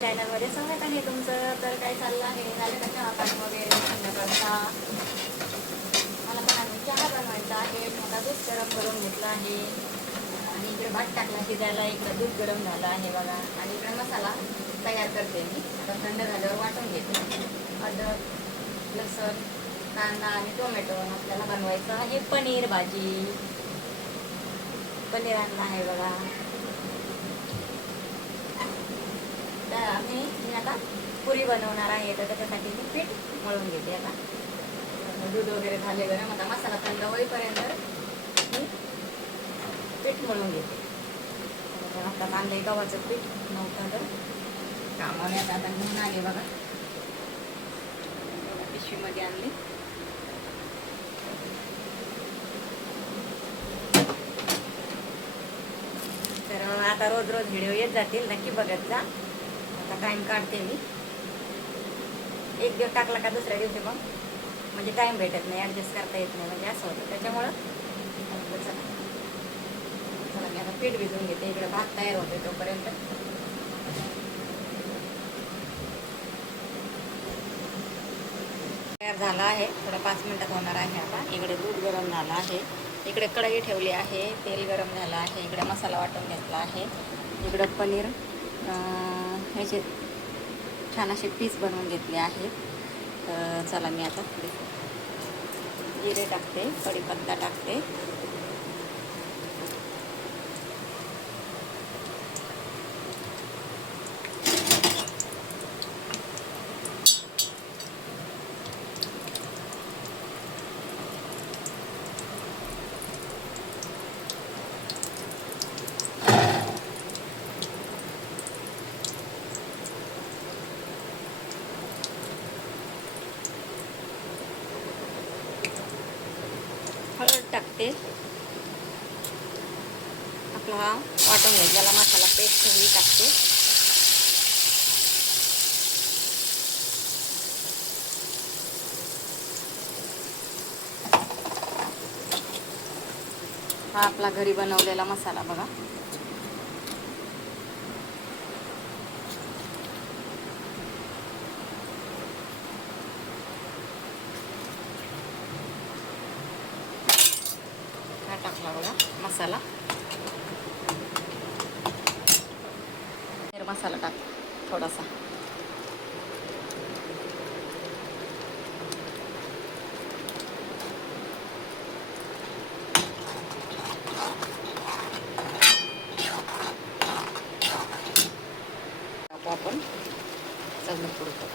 चॅनलमध्ये स्वागत आहे तुमचं. तर काय चाललं आहे, झालं का चहा पाणी वगैरे संध्याकाळचा? मला पण अजून चहा बनवायचा आहे. मला दूध गरम करून घेतलं आहे आणि इकडे भात टाकला शिजायला. इकडे दूध गरम झालं आहे बघा. आणि इकडे मसाला तयार करते मी. आता थंड झाल्यावर वाटून घेते. अद्रक, लसूण, कांदा आणि टोमॅटो आपल्याला बनवायचं आहे पनीर भाजी. पनीर आणलं आहे बघा. तर मी आता पुरी बनवणार आहे. तर त्याच्यासाठी मी पीठ मळून घेते. आता दूध वगैरे झाले गरम. आता मसाला थंड होईपर्यंत मी पीठ मळून घेते. आता आणले गव्हाचं पीठ नव्हतं तर कामाने आता घेऊन आले बघा. पिशवीमध्ये आणली. तर आता रोज रोज व्हिडिओ येत जातील, नक्की बघत जा. आता टाईम काढते मी. एक दिवस टाकला का दुसऱ्या दिवशी मग म्हणजे टाईम भेटत नाही, ॲडजस्ट करता येत नाही, म्हणजे असं होतं. त्याच्यामुळं चला मी आता पीठ भिजवून घेते. इकडे भात तयार होते तोपर्यंत. तयार झाला आहे. थोडं 5 मिनिटात होणार आहे. आता इकडे दूध गरम झालं आहे. इकडे कढई ठेवली आहे. तेल गरम झालं आहे. इकडे मसाला वाटून घेतला आहे. इकडे पनीर ह्याचे छान असे पीस बनवून घेतले आहेत. चला मी आता जिरे टाकते, कढीपत्ता टाकते. हळद टाकते. आपला हा वाटून घेतलेला मसाला पेस्ट ही टाकते. हा आपला घरी बनवलेला मसाला बघा. हा टाकला बघा मसाला. मसाला टाक थोडासा. आपण सगळं पुरतो.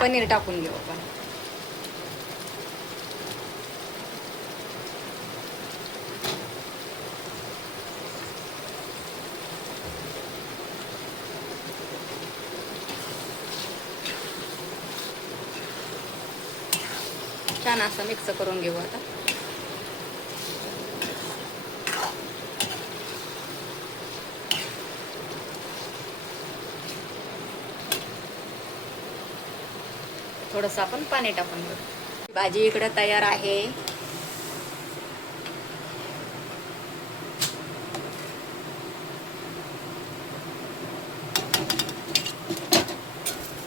पनीर टाकून घेऊ आपण. छान असं मिक्स करून घेऊ आता. थोडंसं आपण पाणी टाकून घेऊ. भाजी इकडे तयार आहे.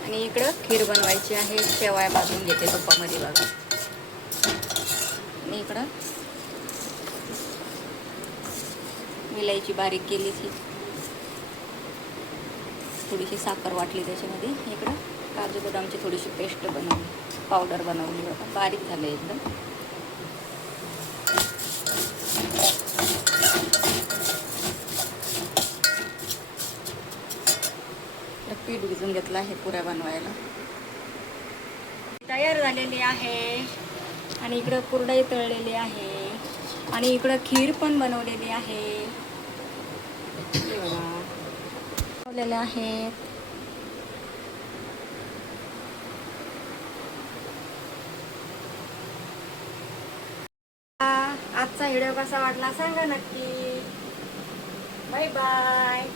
आणि इकडं खीर बनवायची आहे. शेवया भाजून घेते तुपामध्ये बघा. आणि इकडं विलायची बारीक केली ती, थोडीशी साखर वाटली त्याच्यामध्ये. इकडं काजू बदामची थोडीशी पेस्ट बनवली, पावडर बनवली बघा. बारीक झालं एकदम. पीठ भिजून घेतलं आहे पुऱ्या बनवायला. तयार झालेली आहे. आणि इकडं कुरडई तळलेली आहे. आणि इकडं खीर पण बनवलेली आहे. बनवलेले आहेत. आजचा व्हिडिओ कसा वाटला सांगा नक्की. Bye bye.